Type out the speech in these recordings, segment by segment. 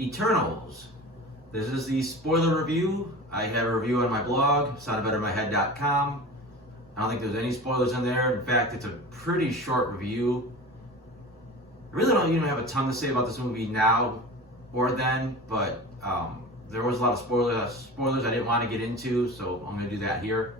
Eternals. This is the spoiler review. I have a review on my blog, soundedbettermyhead.com. I don't think there's any spoilers in there. In fact, it's a pretty short review. I really don't even have a ton to say about this movie now or then, but there was a lot of spoilers I didn't want to get into, so I'm going to do that here.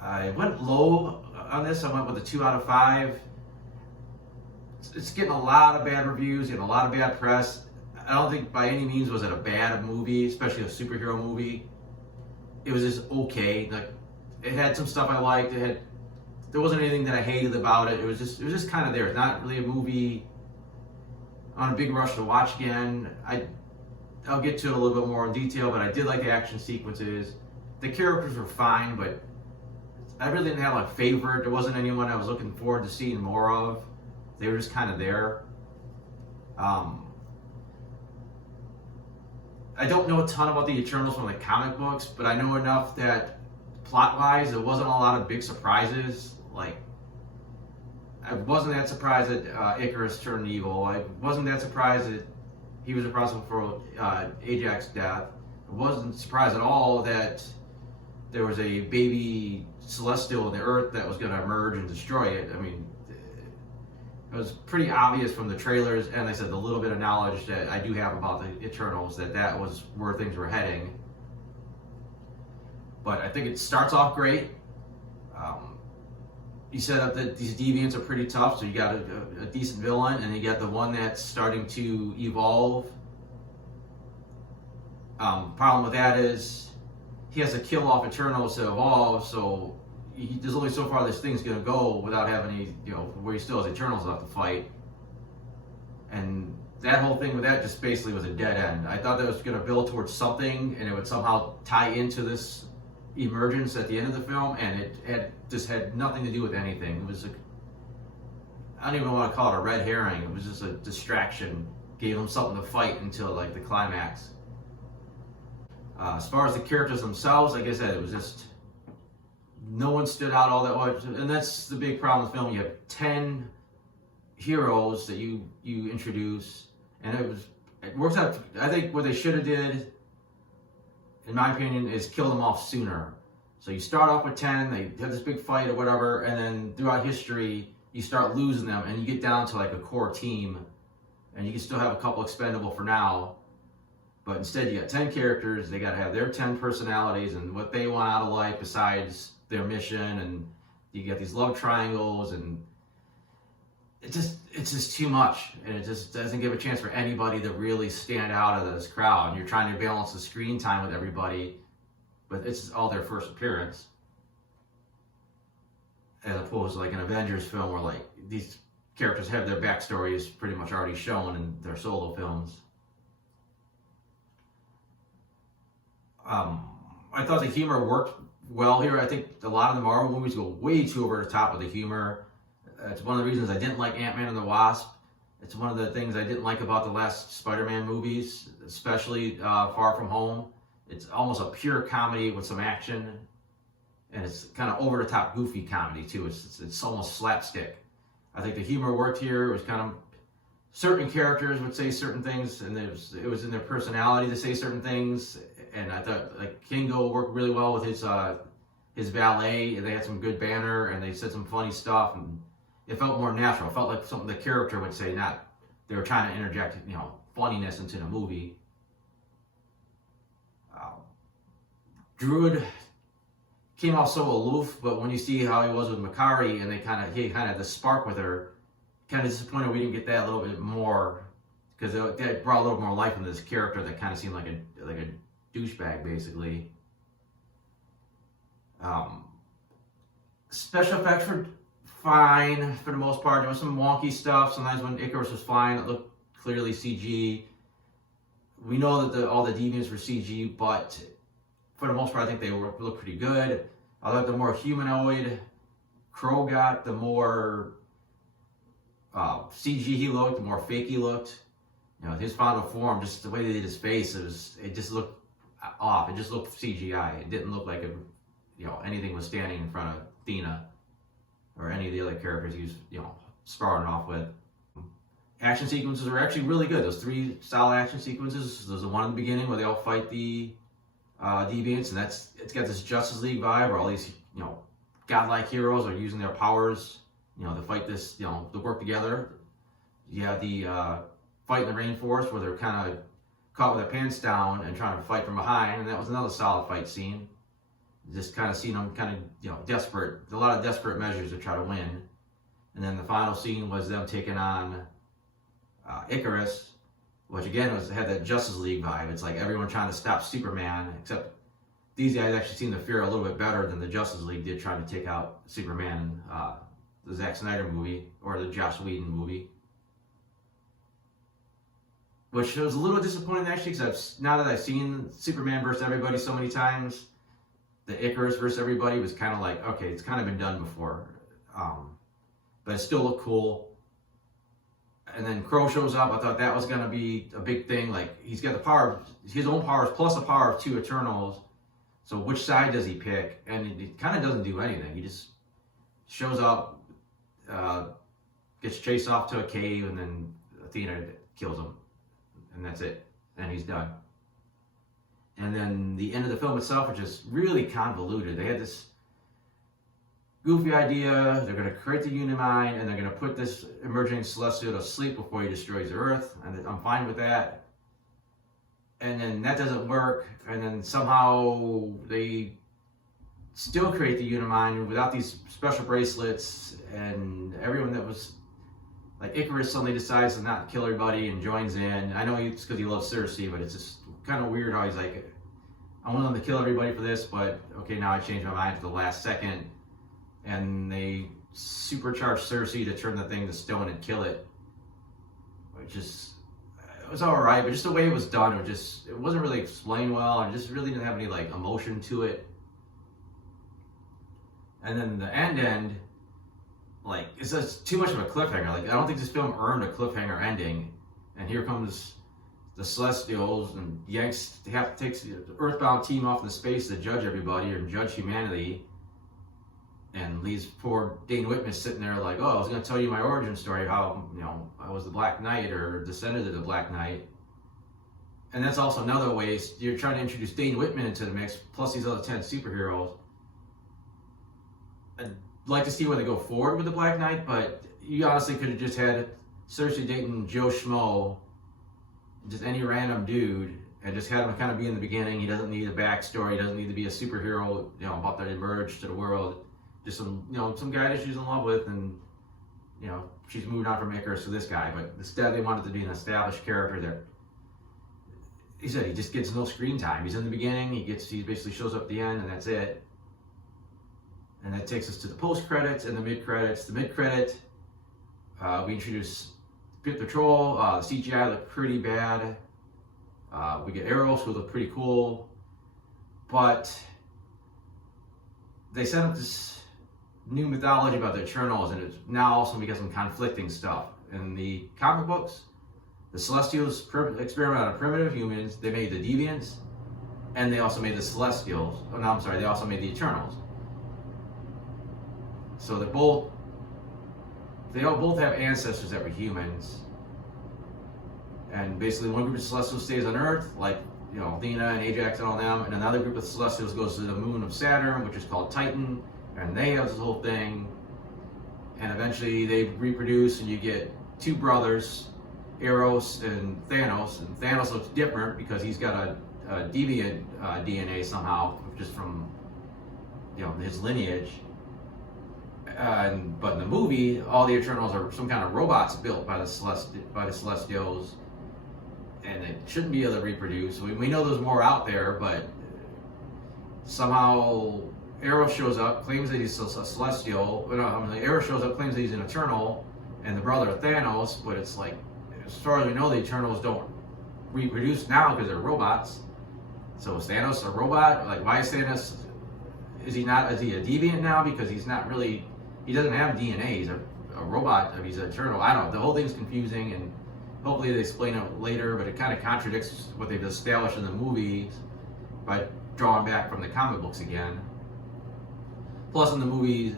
I went low on this. I went with a 2 out of 5. It's getting a lot of bad reviews, getting a lot of bad press. I don't think by any means was it a bad movie, especially a superhero movie. It was just okay. Like, it had some stuff I liked. There wasn't anything that I hated about it. It was just kind of there. It's not really a movie on a big rush to watch again. I'll get to it a little bit more in detail, but I did like the action sequences. The characters were fine, but I really didn't have a favorite. There wasn't anyone I was looking forward to seeing more of. They were just kind of there. I don't know a ton about the Eternals from the comic books, but I know enough that plot-wise, there wasn't a lot of big surprises. Like, I wasn't that surprised that Icarus turned evil. I wasn't that surprised that he was responsible for Ajax's death. I wasn't surprised at all that there was a baby celestial in the Earth that was going to emerge and destroy it. I mean, it was pretty obvious from the trailers, and like I said, the little bit of knowledge that I do have about the Eternals, that was where things were heading. But I think it starts off great. You set up that these deviants are pretty tough, so you got a decent villain, and you got the one that's starting to evolve. Problem with that is he has to kill off Eternals to evolve, so there's only so far this thing's going to go without having any, where he still has Eternals left to fight. And that whole thing with that just basically was a dead end. I thought that was going to build towards something, and it would somehow tie into this emergence at the end of the film, and it had nothing to do with anything. It was I don't even want to call it a red herring. It was just a distraction. Gave them something to fight until like the climax. As far as the characters themselves, like I said, it was just no one stood out all that much, and that's the big problem with the film. You have 10 heroes that you introduce, and it works out. I think what they should have did, in my opinion, is kill them off sooner. So you start off with 10, they have this big fight or whatever, and then throughout history, you start losing them, and you get down to like a core team, and you can still have a couple expendable for now, but instead you got 10 characters. They got to have their 10 personalities and what they want out of life besides their mission, and you get these love triangles, and it's just too much, and it just doesn't give a chance for anybody to really stand out of this crowd. And you're trying to balance the screen time with everybody, but it's all their first appearance, as opposed to like an Avengers film where like these characters have their backstories pretty much already shown in their solo films. I thought the humor worked well here. I think a lot of the Marvel movies go way too over the top with the humor. It's one of the reasons I didn't like Ant-Man and the Wasp. It's one of the things I didn't like about the last Spider-Man movies, especially Far From Home. It's almost a pure comedy with some action, and it's kind of over-the-top goofy comedy too. It's almost slapstick. I think the humor worked here. It was kind of certain characters would say certain things, and it was in their personality to say certain things. And I thought like Kingo worked really well with his valet, and they had some good banter, and they said some funny stuff, and it felt more natural. It felt like something the character would say, not they were trying to interject, funniness into the movie. Druid came off so aloof, but when you see how he was with Makari, and he kind of had the spark with her, kind of disappointed we didn't get that a little bit more, because it brought a little more life into this character that kind of seemed like a douchebag, basically. Special effects were fine for the most part. There was some wonky stuff. Sometimes when Icarus was flying, it looked clearly CG. We know that all the deviants were CG, but for the most part, I think they looked pretty good. I thought the more humanoid Crow got, the more CG he looked, the more fake he looked. His final form, just the way they did his face, it just looked off. It just looked CGI. It didn't look like anything was standing in front of Athena or any of the other characters he was, sparring off with. action sequences are actually really good. Those 3 solid action sequences. There's the one in the beginning where they all fight the deviants, and it's got this Justice League vibe where all these godlike heroes are using their powers to fight this to work together. You have the fight in the rainforest where they're kind of caught with their pants down and trying to fight from behind, and that was another solid fight scene. Just kind of seeing them kind of desperate, a lot of desperate measures to try to win. And then the final scene was them taking on Icarus, which again had that Justice League vibe. It's like everyone trying to stop Superman, except these guys actually seem to fare a little bit better than the Justice League did trying to take out Superman in the Zack Snyder movie or the Joss Whedon movie. Which was a little disappointing actually, because now that I've seen Superman versus everybody so many times, the Icarus versus everybody was kind of like, okay, it's kind of been done before. But it still looked cool. And then Crow shows up. I thought that was going to be a big thing. Like, he's got the power, his own powers plus the power of 2 Eternals. So which side does he pick? And it kind of doesn't do anything. He just shows up, gets chased off to a cave, and then Athena kills him. And that's it. And he's done. And then the end of the film itself is just really convoluted. They had this goofy idea. They're going to create the Unimind, and they're going to put this emerging Celestial to sleep before he destroys the Earth. And I'm fine with that. And then that doesn't work. And then somehow they still create the Unimind without these special bracelets. And everyone that was... Like, Icarus suddenly decides to not kill everybody and joins in. I know it's because he loves Circe, but it's just kind of weird how he's like, I want them to kill everybody for this, but okay, now I changed my mind at the last second. And they supercharge Circe to turn the thing to stone and kill it. Which is, it was alright, but just the way it was done, it wasn't really explained well, and just really didn't have any like emotion to it. And then the end, like, it's just too much of a cliffhanger. Like, I don't think this film earned a cliffhanger ending. And here comes the Celestials and takes the Earthbound team off into space to judge everybody or judge humanity. And leaves poor Dane Whitman sitting there like, oh, I was going to tell you my origin story, how, I was the Black Knight or descended of the Black Knight. And that's also another way, you're trying to introduce Dane Whitman into the mix, plus these other 10 superheroes. I'd like to see where they go forward with the Black Knight, but you honestly could have just had Circe dating Joe Schmo, just any random dude, and just had him kind of be in the beginning. He doesn't need a backstory. He doesn't need to be a superhero, about to emerge to the world. Just some guy that she's in love with, and she's moved on from Icarus to this guy. But instead, they wanted to be an established character that he said he just gets no screen time. He's in the beginning. He basically shows up at the end, and that's it. And that takes us to the post credits and the mid credits. The mid credit, we introduce Pit Patrol. The CGI looked pretty bad. We get Arrows, who look pretty cool, but they set up this new mythology about the Eternals, and it's now also because some conflicting stuff. In the comic books, the Celestials experiment on primitive humans. They made the Deviants, and they also made the Celestials. Oh no, I'm sorry. They also made the Eternals. So they all both have ancestors that were humans, and basically one group of Celestials stays on Earth, like Athena and Ajax and all them, and another group of Celestials goes to the moon of Saturn, which is called Titan, and they have this whole thing, and eventually they reproduce, and you get 2 brothers, Eros and Thanos. And Thanos looks different because he's got a deviant DNA somehow, just from his lineage. But in the movie, all the Eternals are some kind of robots built by the Celestials, and they shouldn't be able to reproduce. We know there's more out there, but somehow Eros shows up, claims that he's a Celestial. Eros shows up, claims that he's an Eternal, and the brother of Thanos. But it's like, as far as we know, the Eternals don't reproduce now because they're robots. So is Thanos a robot? Like, why is Thanos? Is he a deviant now? Because he's not really. He doesn't have DNA. He's a robot. He's an Eternal. I don't know. The whole thing's confusing, and hopefully they explain it later, but it kind of contradicts what they've established in the movies by drawing back from the comic books again. Plus, in the movies,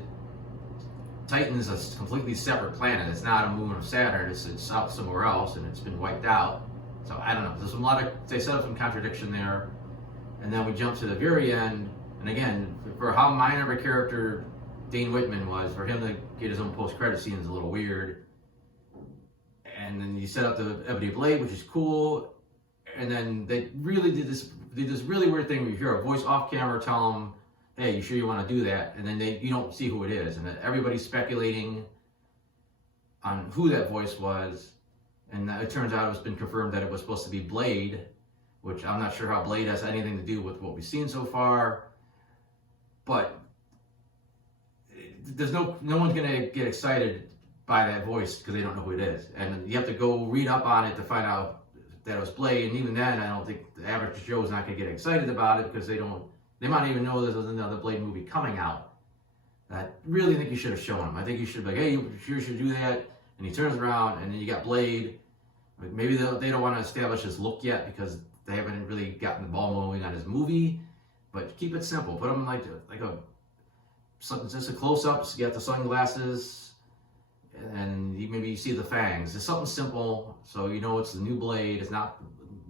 Titan is a completely separate planet. It's not a moon of Saturn. It's out somewhere else, and it's been wiped out. So I don't know. There's a lot of, they set up some contradiction there, and then we jump to the very end. And again, for how minor of a character Dane Whitman was, for him to get his own post-credit scene is a little weird. And then you set up the Ebony Blade, which is cool. And then they really did this really weird thing where you hear a voice off camera tell them, "Hey, you sure you want to do that?" And then you don't see who it is, and everybody's speculating on who that voice was. And it turns out it's been confirmed that it was supposed to be Blade, which I'm not sure how Blade has anything to do with what we've seen so far. But there's no one's gonna get excited by that voice because they don't know who it is, and you have to go read up on it to find out that it was Blade. And even then, I don't think the average Joe is not gonna get excited about it because they might even know there's another Blade movie coming out. I really think you should have shown him. I think you should be like, "Hey, you sure should do that." And he turns around, and then you got Blade. Maybe they don't want to establish his look yet because they haven't really gotten the ball moving on his movie. But keep it simple. Put him like just a close-up. So you got the sunglasses, and maybe you see the fangs. It's something simple, so you know it's the new Blade. It's not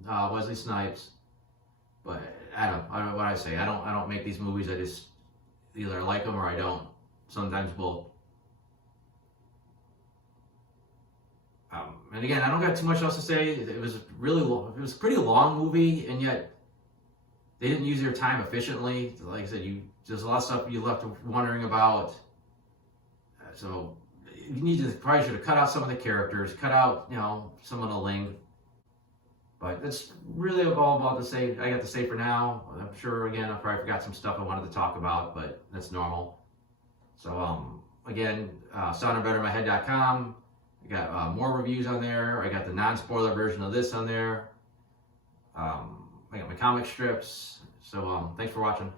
Wesley Snipes. But I don't know what I say. I don't make these movies. I just either like them or I don't. Sometimes both. And again, I don't got too much else to say. It was a pretty long movie, and yet they didn't use their time efficiently. Like I said, there's a lot of stuff you left wondering about. So you probably should have cut out some of the characters, cut out some of the length. But that's really all about I got to say for now. I'm sure again I probably forgot some stuff I wanted to talk about, but that's normal. So again, soundandbettermyhead.com. I got more reviews on there. I got the non-spoiler version of this on there. I got my comic strips. So thanks for watching.